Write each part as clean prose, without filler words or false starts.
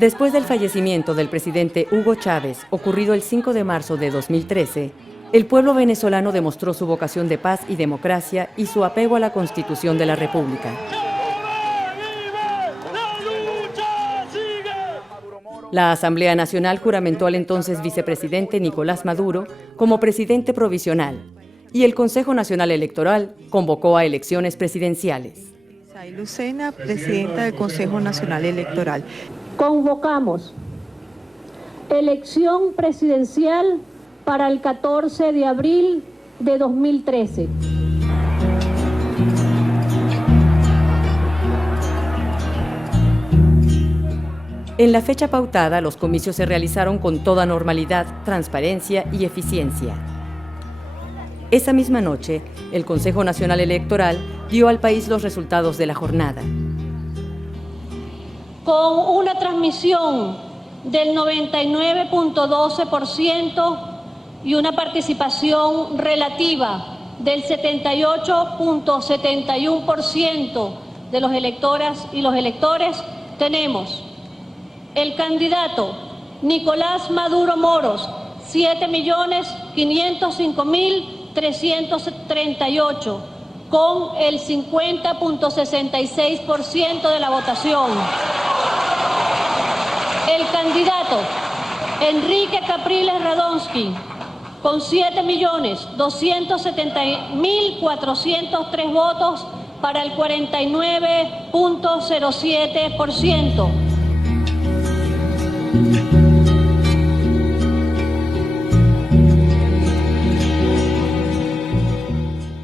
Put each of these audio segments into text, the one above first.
Después del fallecimiento del presidente Hugo Chávez, ocurrido el 5 de marzo de 2013, el pueblo venezolano demostró su vocación de paz y democracia y su apego a la Constitución de la República. La Asamblea Nacional juramentó al entonces vicepresidente Nicolás Maduro como presidente provisional y el Consejo Nacional Electoral convocó a elecciones presidenciales. Lucena, presidenta del Consejo Nacional Electoral. Convocamos elección presidencial para el 14 de abril de 2013. En la fecha pautada, los comicios se realizaron con toda normalidad, transparencia y eficiencia. Esa misma noche, el Consejo Nacional Electoral dio al país los resultados de la jornada. Con una transmisión del 99.12% y una participación relativa del 78.71% de los electoras y los electores, tenemos el candidato Nicolás Maduro Moros, 7.505.338, con el 50.66% de la votación. El candidato Enrique Capriles Radonsky, con 7.270.403 votos para el 49.07%.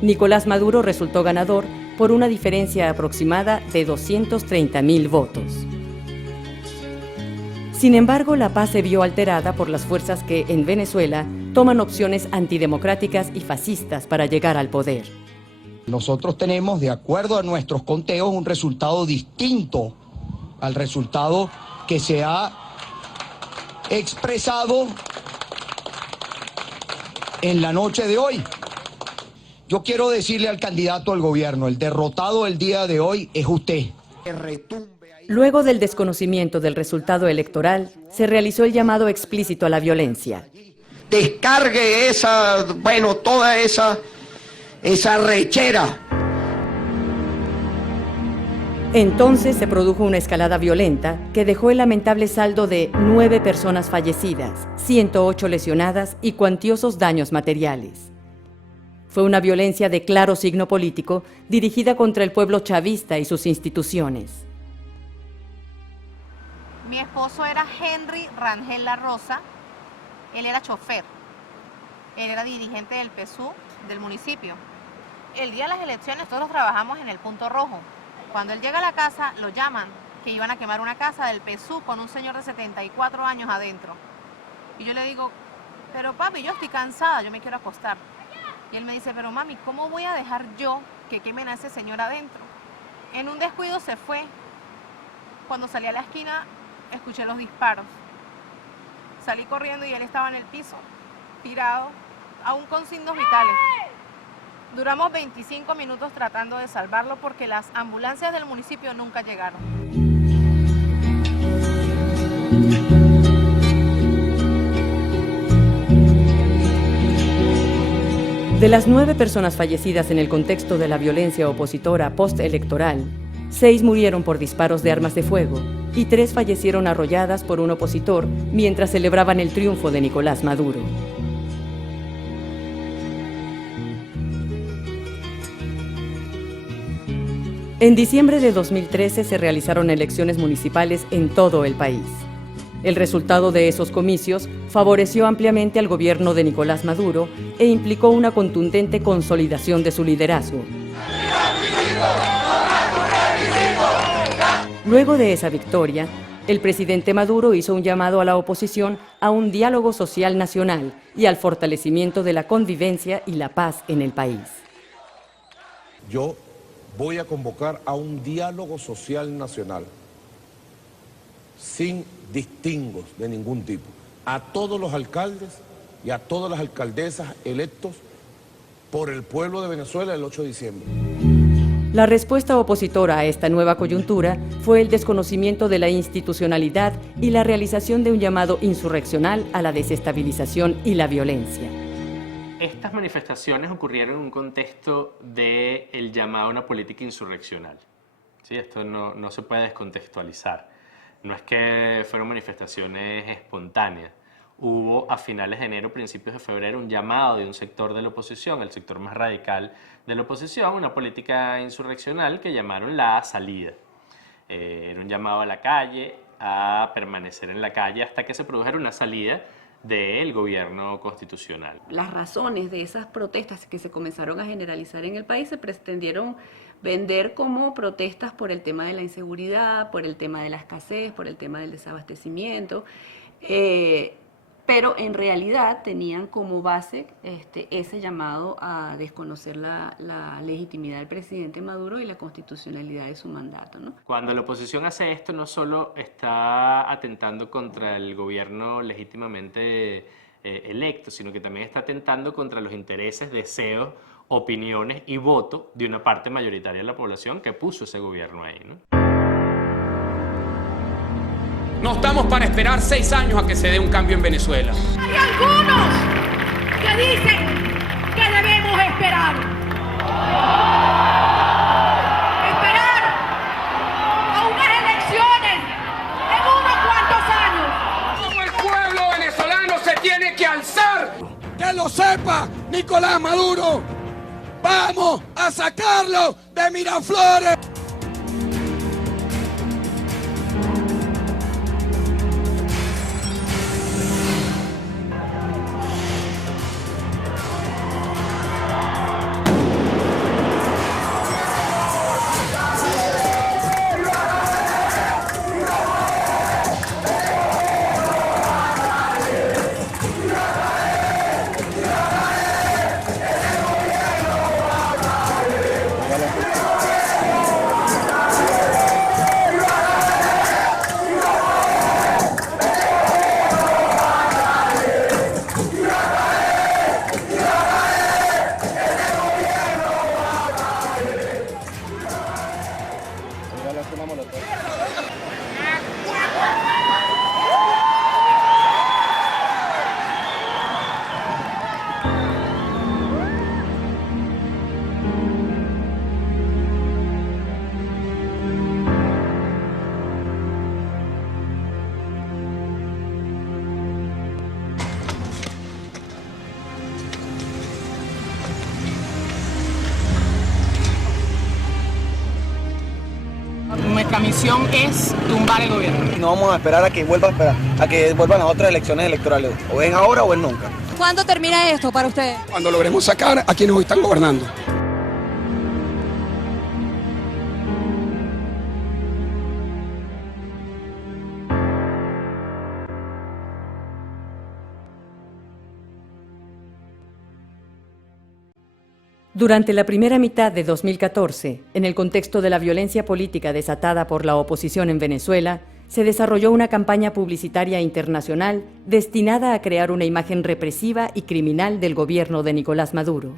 Nicolás Maduro resultó ganador por una diferencia aproximada de 230.000 votos. Sin embargo, la paz se vio alterada por las fuerzas que, en Venezuela, toman opciones antidemocráticas y fascistas para llegar al poder. Nosotros tenemos, de acuerdo a nuestros conteos, un resultado distinto al resultado que se ha expresado en la noche de hoy. Yo quiero decirle al candidato al gobierno, el derrotado el día de hoy es usted. Luego del desconocimiento del resultado electoral, se realizó el llamado explícito a la violencia. Descargue toda esa rechera. Entonces se produjo una escalada violenta que dejó el lamentable saldo de 9 personas fallecidas, 108 lesionadas y cuantiosos daños materiales. Fue una violencia de claro signo político dirigida contra el pueblo chavista y sus instituciones. Mi esposo era Henry Rangel La Rosa, él era chofer, él era dirigente del PSU del municipio. El día de las elecciones nosotros trabajamos en el punto rojo. Cuando él llega a la casa, lo llaman, que iban a quemar una casa del PSU con un señor de 74 años adentro. Y yo le digo, pero papi, yo estoy cansada, yo me quiero acostar. Y él me dice, pero mami, ¿cómo voy a dejar yo que quemen a ese señor adentro? En un descuido se fue. Cuando salí a la esquina, escuché los disparos. Salí corriendo y él estaba en el piso, tirado, aún con signos vitales. Duramos 25 minutos tratando de salvarlo porque las ambulancias del municipio nunca llegaron. De las 9 personas fallecidas en el contexto de la violencia opositora postelectoral, 6 murieron por disparos de armas de fuego y 3 fallecieron arrolladas por un opositor mientras celebraban el triunfo de Nicolás Maduro. En diciembre de 2013 se realizaron elecciones municipales en todo el país. El resultado de esos comicios favoreció ampliamente al gobierno de Nicolás Maduro e implicó una contundente consolidación de su liderazgo. Luego de esa victoria, el presidente Maduro hizo un llamado a la oposición a un diálogo social nacional y al fortalecimiento de la convivencia y la paz en el país. Yo voy a convocar a un diálogo social nacional, sin distingos de ningún tipo, a todos los alcaldes y a todas las alcaldesas electos por el pueblo de Venezuela el 8 de diciembre. La respuesta opositora a esta nueva coyuntura fue el desconocimiento de la institucionalidad y la realización de un llamado insurreccional a la desestabilización y la violencia. Estas manifestaciones ocurrieron en un contexto del llamado a una política insurreccional. ¿Sí? Esto no se puede descontextualizar. No es que fueron manifestaciones espontáneas. Hubo a finales de enero, principios de febrero, un llamado de un sector de la oposición, el sector más radical de la oposición, una política insurreccional que llamaron la salida. Era un llamado a la calle, a permanecer en la calle hasta que se produjera una salida del gobierno constitucional. Las razones de esas protestas que se comenzaron a generalizar en el país se pretendieron vender como protestas por el tema de la inseguridad, por el tema de la escasez, por el tema del desabastecimiento, pero en realidad tenían como base ese llamado a desconocer la legitimidad del presidente Maduro y la constitucionalidad de su mandato, ¿no? Cuando la oposición hace esto, no solo está atentando contra el gobierno legítimamente electo, sino que también está atentando contra los intereses, deseos, opiniones y voto de una parte mayoritaria de la población que puso ese gobierno ahí, ¿no? No estamos para esperar 6 años a que se dé un cambio en Venezuela. Hay algunos que dicen que debemos esperar. Esperar a unas elecciones en unos cuantos años. Como el pueblo venezolano se tiene que alzar. ¡Que lo sepa Nicolás Maduro! ¡Vamos a sacarlo de Miraflores! Nuestra misión es tumbar el gobierno. No vamos a esperar a que vuelvan las otras elecciones electorales. O es ahora o es nunca. ¿Cuándo termina esto para ustedes? Cuando logremos sacar a quienes hoy están gobernando. Durante la primera mitad de 2014, en el contexto de la violencia política desatada por la oposición en Venezuela, se desarrolló una campaña publicitaria internacional destinada a crear una imagen represiva y criminal del gobierno de Nicolás Maduro.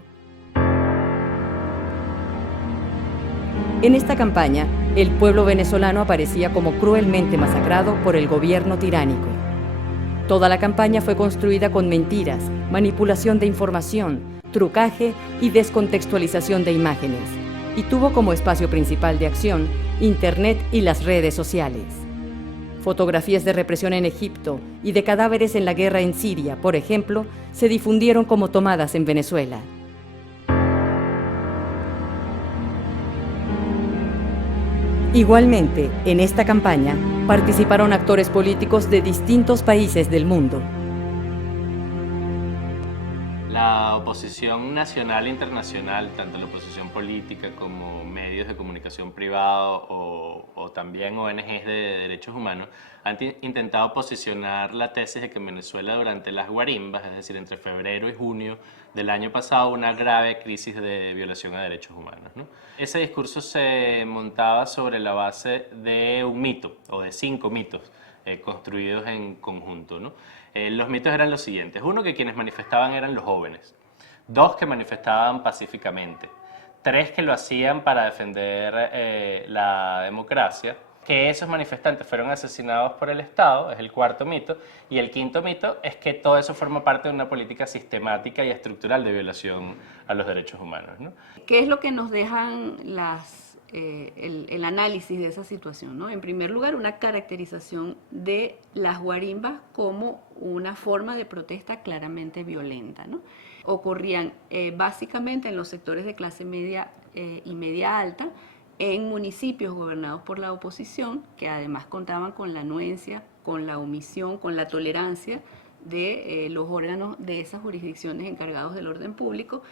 En esta campaña, el pueblo venezolano aparecía como cruelmente masacrado por el gobierno tiránico. Toda la campaña fue construida con mentiras, manipulación de información, trucaje y descontextualización de imágenes, y tuvo como espacio principal de acción Internet y las redes sociales. Fotografías de represión en Egipto y de cadáveres en la guerra en Siria, por ejemplo, se difundieron como tomadas en Venezuela. Igualmente, en esta campaña participaron actores políticos de distintos países del mundo. La oposición nacional e internacional, tanto la oposición política como medios de comunicación privados o también ONGs de derechos humanos, han intentado posicionar la tesis de que en Venezuela durante las guarimbas, es decir, entre febrero y junio del año pasado, una grave crisis de violación a derechos humanos, ¿no? Ese discurso se montaba sobre la base de un mito, o de 5 mitos construidos en conjunto, ¿no? Los mitos eran los siguientes. 1, que quienes manifestaban eran los jóvenes. 2, que manifestaban pacíficamente. 3 que lo hacían para defender la democracia, que esos manifestantes fueron asesinados por el Estado, es el cuarto mito, y el quinto mito es que todo eso forma parte de una política sistemática y estructural de violación a los derechos humanos, ¿no? ¿Qué es lo que nos dejan el análisis de esa situación, ¿no? En primer lugar, una caracterización de las guarimbas como una forma de protesta claramente violenta, ¿no? Ocurrían básicamente en los sectores de clase media y media alta, en municipios gobernados por la oposición, que además contaban con la anuencia, con la omisión, con la tolerancia de los órganos de esas jurisdicciones encargados del orden público,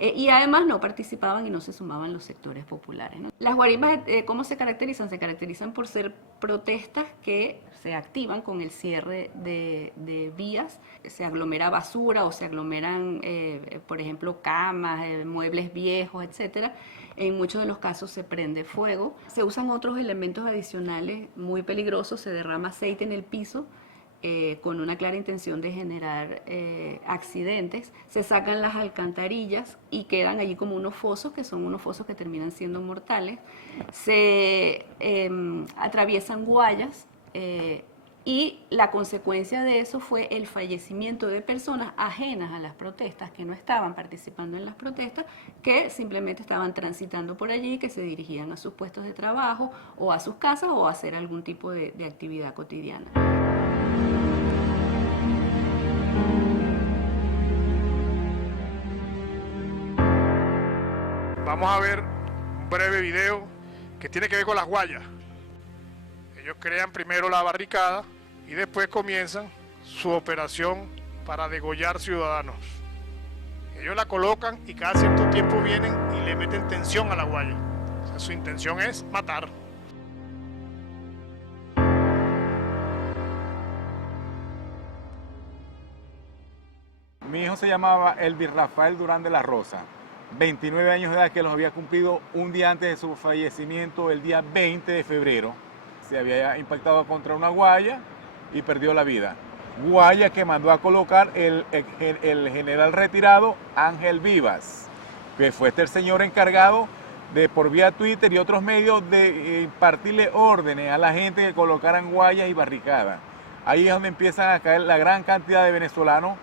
y además no participaban y no se sumaban los sectores populares, ¿no? Las guarimbas, ¿cómo se caracterizan? Se caracterizan por ser protestas que se activan con el cierre de vías, se aglomera basura o se aglomeran, por ejemplo, camas, muebles viejos, etcétera. En muchos de los casos se prende fuego, se usan otros elementos adicionales muy peligrosos, se derrama aceite en el piso, con una clara intención de generar accidentes, se sacan las alcantarillas y quedan allí como unos fosos, que son unos fosos que terminan siendo mortales, se atraviesan guayas, y la consecuencia de eso fue el fallecimiento de personas ajenas a las protestas, que no estaban participando en las protestas, que simplemente estaban transitando por allí, que se dirigían a sus puestos de trabajo o a sus casas o a hacer algún tipo de actividad cotidiana. Vamos a ver un breve video que tiene que ver con las guayas. Ellos crean primero la barricada y después comienzan su operación para degollar ciudadanos. Ellos la colocan y cada cierto tiempo vienen y le meten tensión a la guaya. O sea, su intención es matar. Mi hijo se llamaba Elvis Rafael Durán de la Rosa, 29 años de edad, que los había cumplido un día antes de su fallecimiento, el día 20 de febrero. Se había impactado contra una guaya y perdió la vida. Guaya que mandó a colocar el general retirado Ángel Vivas, que fue el señor encargado de, por vía Twitter y otros medios, de impartirle órdenes a la gente que colocaran guayas y barricadas. Ahí es donde empiezan a caer la gran cantidad de venezolanos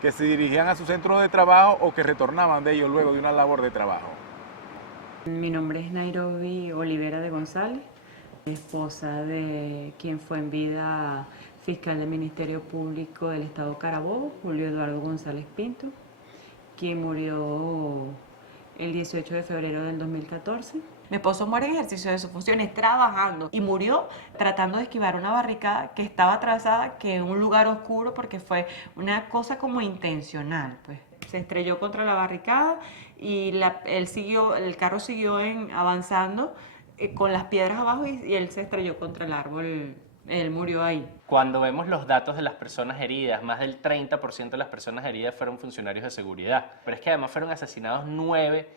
que se dirigían a sus centros de trabajo o que retornaban de ellos luego de una labor de trabajo. Mi nombre es Nairobi Olivera de González, esposa de quien fue en vida fiscal del Ministerio Público del Estado Carabobo, Julio Eduardo González Pinto, quien murió el 18 de febrero del 2014. Mi esposo muere en ejercicio de sus funciones trabajando y murió tratando de esquivar una barricada que estaba atravesada, que en un lugar oscuro, porque fue una cosa como intencional, pues. Se estrelló contra la barricada y el carro siguió avanzando con las piedras abajo y él se estrelló contra el árbol. Él murió ahí. Cuando vemos los datos de las personas heridas, más del 30% de las personas heridas fueron funcionarios de seguridad. Pero es que además fueron asesinados 9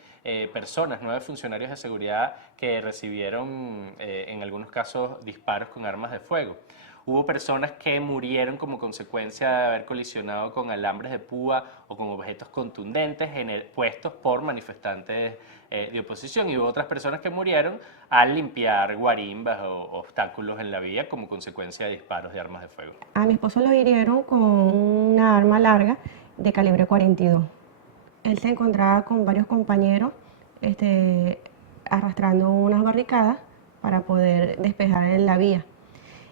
funcionarios de seguridad que recibieron en algunos casos disparos con armas de fuego. Hubo personas que murieron como consecuencia de haber colisionado con alambres de púa o con objetos contundentes puestos por manifestantes de oposición, y hubo otras personas que murieron al limpiar guarimbas o obstáculos en la vía como consecuencia de disparos de armas de fuego. A mi esposo lo hirieron con una arma larga de calibre 42. Él se encontraba con varios compañeros arrastrando unas barricadas para poder despejar la vía.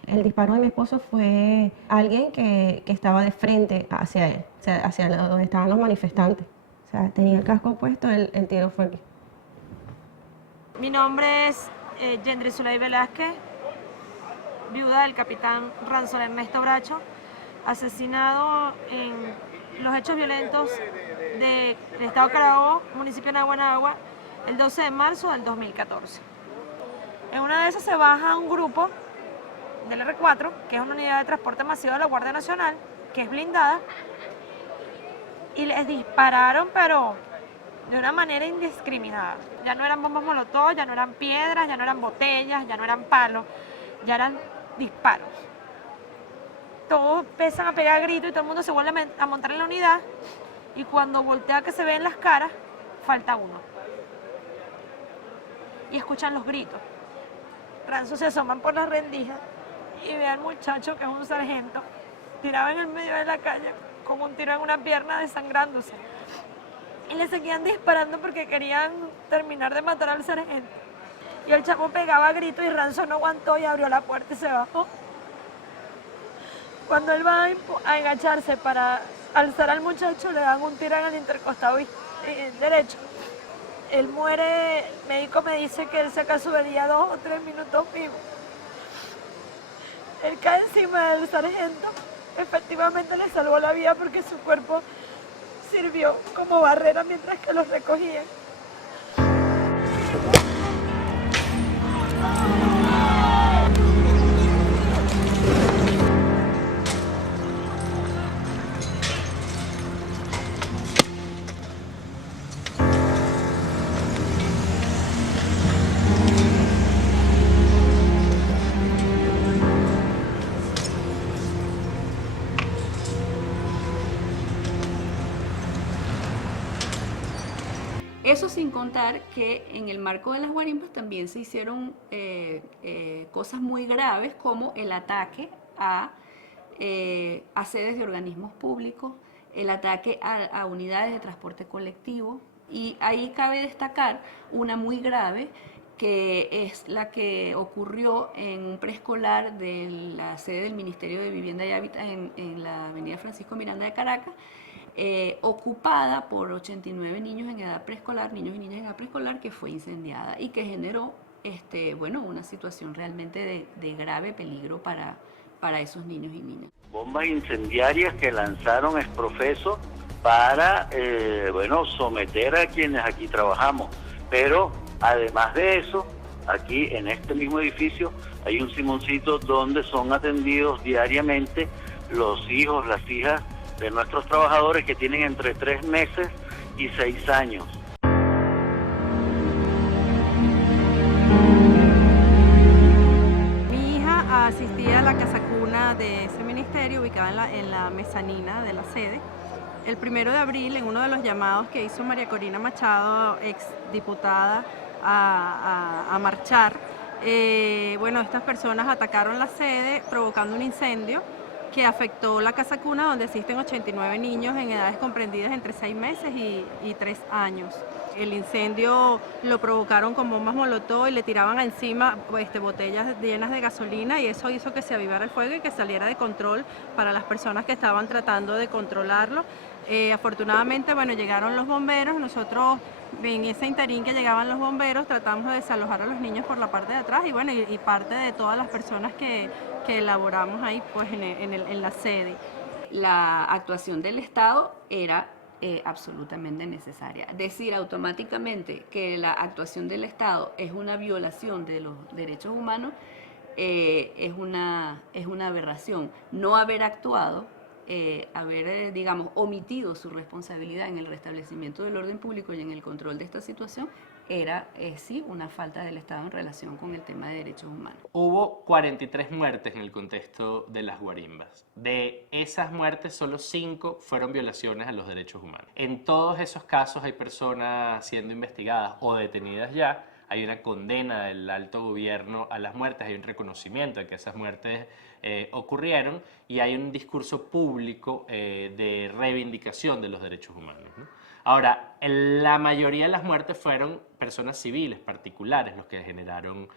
El disparo de mi esposo fue alguien que estaba de frente hacia él, o sea, hacia donde estaban los manifestantes. O sea, tenía el casco puesto, el tiro fue aquí. Mi nombre es Yendri Zulay Velázquez, viuda del capitán Ranzol Ernesto Bracho, asesinado en los hechos violentos del estado Carabobo, municipio de Naguanagua, el 12 de marzo del 2014. En una de esas se baja un grupo del R4, que es una unidad de transporte masivo de la Guardia Nacional, que es blindada, y les dispararon, pero de una manera indiscriminada. Ya no eran bombas molotov, ya no eran piedras, ya no eran botellas, ya no eran palos, ya eran disparos. Todos empiezan a pegar gritos y todo el mundo se vuelve a montar en la unidad, y cuando voltea que se ven las caras, falta uno. y escuchan los gritos. Ranzo se asoman por las rendijas y ve al muchacho, que es un sargento, tirado en el medio de la calle con un tiro en una pierna, desangrándose. Y le seguían disparando porque querían terminar de matar al sargento. Y el chamo pegaba gritos y Ranzo no aguantó y abrió la puerta y se bajó. Cuando él va a agacharse para alzar al muchacho, le dan un tiro en el intercostado derecho. Él muere, el médico me dice que él se acaso vería 2 o 3 minutos vivo. Él cae encima del sargento, efectivamente le salvó la vida porque su cuerpo sirvió como barrera mientras que los recogían. Eso sin contar que en el marco de las guarimbas también se hicieron cosas muy graves, como el ataque a sedes de organismos públicos, el ataque a unidades de transporte colectivo, y ahí cabe destacar una muy grave, que es la que ocurrió en un preescolar de la sede del Ministerio de Vivienda y Hábitat en la avenida Francisco Miranda de Caracas, ocupada por 89 niños en edad preescolar, niños y niñas en edad preescolar, que fue incendiada y que generó una situación realmente de grave peligro para esos niños y niñas. Bombas incendiarias que lanzaron exprofeso para someter a quienes aquí trabajamos, pero además de eso, aquí en este mismo edificio hay un simoncito donde son atendidos diariamente los hijos, las hijas de nuestros trabajadores que tienen entre 3 meses y 6 años. Mi hija asistía a la casa cuna de ese ministerio, ubicada en la mezanina de la sede. El 1 de abril, en uno de los llamados que hizo María Corina Machado, ex diputada, a marchar, estas personas atacaron la sede provocando un incendio que afectó la casa cuna, donde asisten 89 niños en edades comprendidas entre 6 meses y 3 años. El incendio lo provocaron con bombas molotov y le tiraban encima botellas llenas de gasolina, y eso hizo que se avivara el fuego y que saliera de control para las personas que estaban tratando de controlarlo. Afortunadamente, llegaron los bomberos. Nosotros, en ese interín que llegaban los bomberos, tratamos de desalojar a los niños por la parte de atrás y parte de todas las personas que elaboramos ahí en la sede. La actuación del Estado era absolutamente necesaria. Decir automáticamente que la actuación del Estado es una violación de los derechos humanos es una aberración. No haber actuado, omitido su responsabilidad en el restablecimiento del orden público y en el control de esta situación, era sí una falta del Estado en relación con el tema de derechos humanos. Hubo 43 muertes en el contexto de las guarimbas. De esas muertes, solo 5 fueron violaciones a los derechos humanos. En todos esos casos hay personas siendo investigadas o detenidas ya. Hay una condena del alto gobierno a las muertes, hay un reconocimiento de que esas muertes ocurrieron, y hay un discurso público de reivindicación de los derechos humanos, ¿no? Ahora, la mayoría de las muertes fueron personas civiles, particulares, los que generaron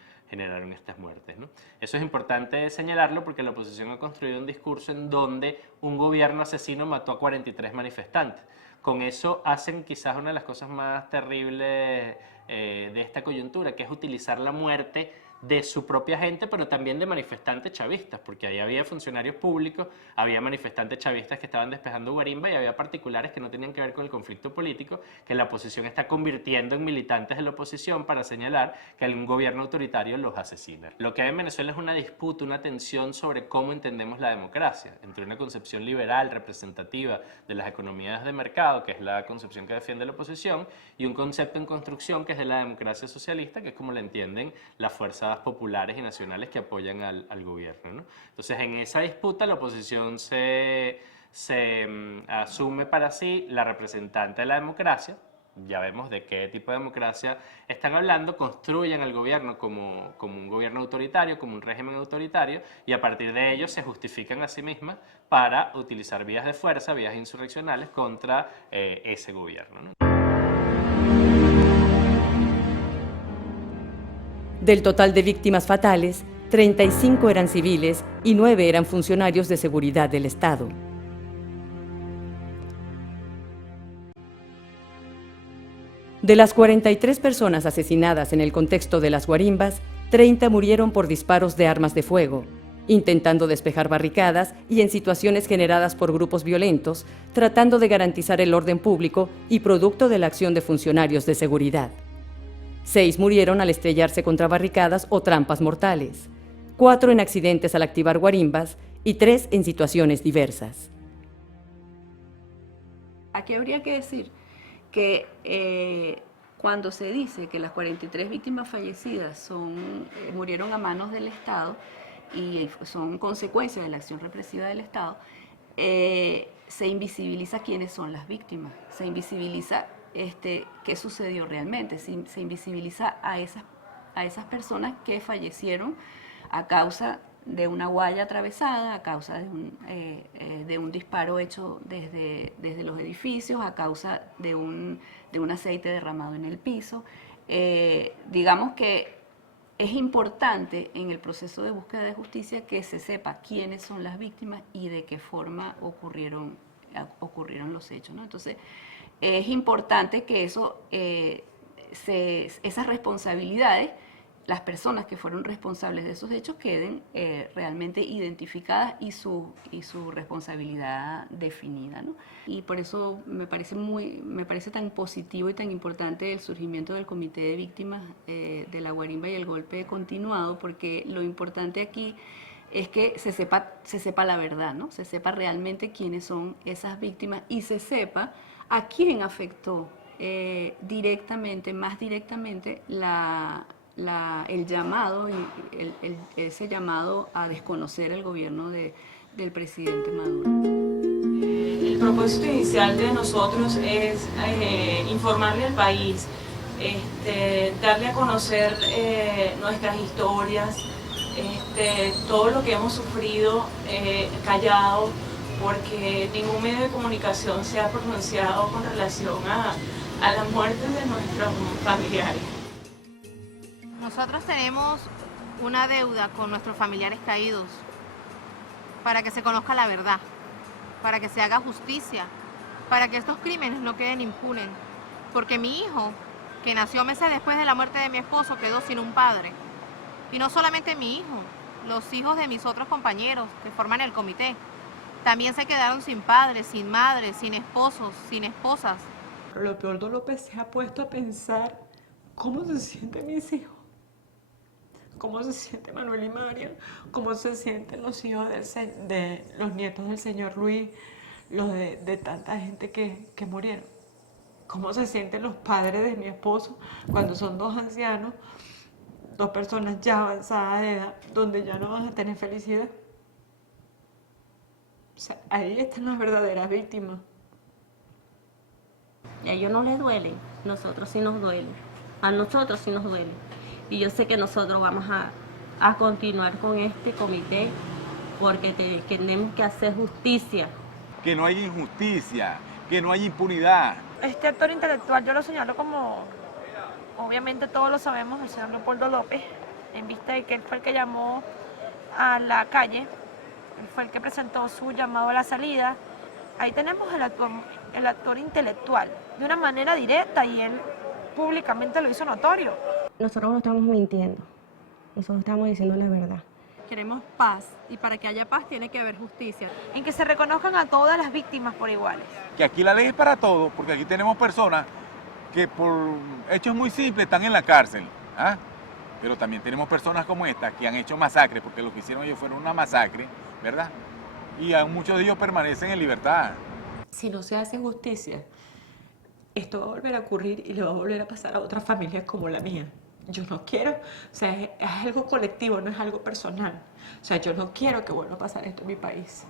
estas muertes, ¿no? Eso es importante señalarlo porque la oposición ha construido un discurso en donde un gobierno asesino mató a 43 manifestantes. Con eso hacen quizás una de las cosas más terribles de esta coyuntura, que es utilizar la muerte de su propia gente, pero también de manifestantes chavistas, porque ahí había funcionarios públicos, había manifestantes chavistas que estaban despejando guarimba y había particulares que no tenían que ver con el conflicto político, que la oposición está convirtiendo en militantes de la oposición para señalar que algún gobierno autoritario los asesina. Lo que hay en Venezuela es una disputa, una tensión sobre cómo entendemos la democracia, entre una concepción liberal, representativa de las economías de mercado, que es la concepción que defiende la oposición, y un concepto en construcción que es de la democracia socialista, que es como la entienden las fuerzas populares y nacionales que apoyan al gobierno, ¿no? Entonces, en esa disputa la oposición se asume para sí la representante de la democracia, ya vemos de qué tipo de democracia están hablando, construyen el gobierno como un gobierno autoritario, como un régimen autoritario, y a partir de ello se justifican a sí mismas para utilizar vías de fuerza, vías insurreccionales contra ese gobierno, ¿no? Del total de víctimas fatales, 35 eran civiles y 9 eran funcionarios de seguridad del Estado. De las 43 personas asesinadas en el contexto de las guarimbas, 30 murieron por disparos de armas de fuego, intentando despejar barricadas y en situaciones generadas por grupos violentos, tratando de garantizar el orden público y producto de la acción de funcionarios de seguridad. 6 murieron al estrellarse contra barricadas o trampas mortales, 4 en accidentes al activar guarimbas y 3 en situaciones diversas. Aquí habría que decir que cuando se dice que las 43 víctimas fallecidas murieron a manos del Estado y son consecuencia de la acción represiva del Estado, se invisibiliza quiénes son las víctimas, se invisibiliza qué sucedió realmente, se invisibiliza a esas personas que fallecieron a causa de una guaya atravesada, a causa de un disparo hecho desde los edificios, a causa de un aceite derramado en el piso. Digamos que es importante en el proceso de búsqueda de justicia que se sepa quiénes son las víctimas y de qué forma ocurrieron los hechos, ¿no? Entonces, es importante que esas responsabilidades, las personas que fueron responsables de esos hechos queden realmente identificadas y su responsabilidad definida, ¿no? Y por eso me parece tan positivo y tan importante el surgimiento del Comité de Víctimas de la Guarimba y el golpe continuado, porque lo importante aquí es que se sepa la verdad, ¿no? Se sepa realmente quiénes son esas víctimas y se sepa a quién afectó más directamente el llamado, ese llamado a desconocer el gobierno del presidente Maduro. El propósito inicial de nosotros es informarle al país, darle a conocer nuestras historias, todo lo que hemos sufrido callado, porque ningún medio de comunicación se ha pronunciado con relación a la muerte de nuestros familiares. Nosotros tenemos una deuda con nuestros familiares caídos para que se conozca la verdad, para que se haga justicia, para que estos crímenes no queden impunes. Porque mi hijo, que nació meses después de la muerte de mi esposo, quedó sin un padre. Y no solamente mi hijo, los hijos de mis otros compañeros que forman el comité, también se quedaron sin padres, sin madres, sin esposos, sin esposas. Leopoldo López se ha puesto a pensar cómo se sienten mis hijos. Cómo se siente Manuel y María, cómo se sienten los hijos de los nietos del señor Luis, los de tanta gente que murieron. Cómo se sienten los padres de mi esposo cuando son dos ancianos, dos personas ya avanzadas de edad, donde ya no van a tener felicidad. O sea, ahí están las verdaderas víctimas. Y a ellos no les duele, nosotros sí nos duele. A nosotros sí nos duele. Y yo sé que nosotros vamos a continuar con este comité porque tenemos que hacer justicia. Que no haya injusticia, que no haya impunidad. Este actor intelectual yo lo señalo como, obviamente todos lo sabemos, el señor Leopoldo López, en vista de que él fue el que llamó a la calle, él fue el que presentó su llamado a la salida. Ahí tenemos el actor intelectual, de una manera directa, y él públicamente lo hizo notorio. Nosotros no estamos mintiendo, nosotros estamos diciendo la verdad. Queremos paz, y para que haya paz tiene que haber justicia. En que se reconozcan a todas las víctimas por iguales. Que aquí la ley es para todos, porque aquí tenemos personas que por hechos muy simples están en la cárcel, ¿ah? Pero también tenemos personas como esta que han hecho masacres, porque lo que hicieron ellos fueron una masacre, ¿verdad? Y aún muchos de ellos permanecen en libertad. Si no se hace justicia, esto va a volver a ocurrir y le va a volver a pasar a otras familias como la mía. Yo no quiero, o sea, es algo colectivo, no es algo personal. O sea, yo no quiero que vuelva a pasar esto en mi país.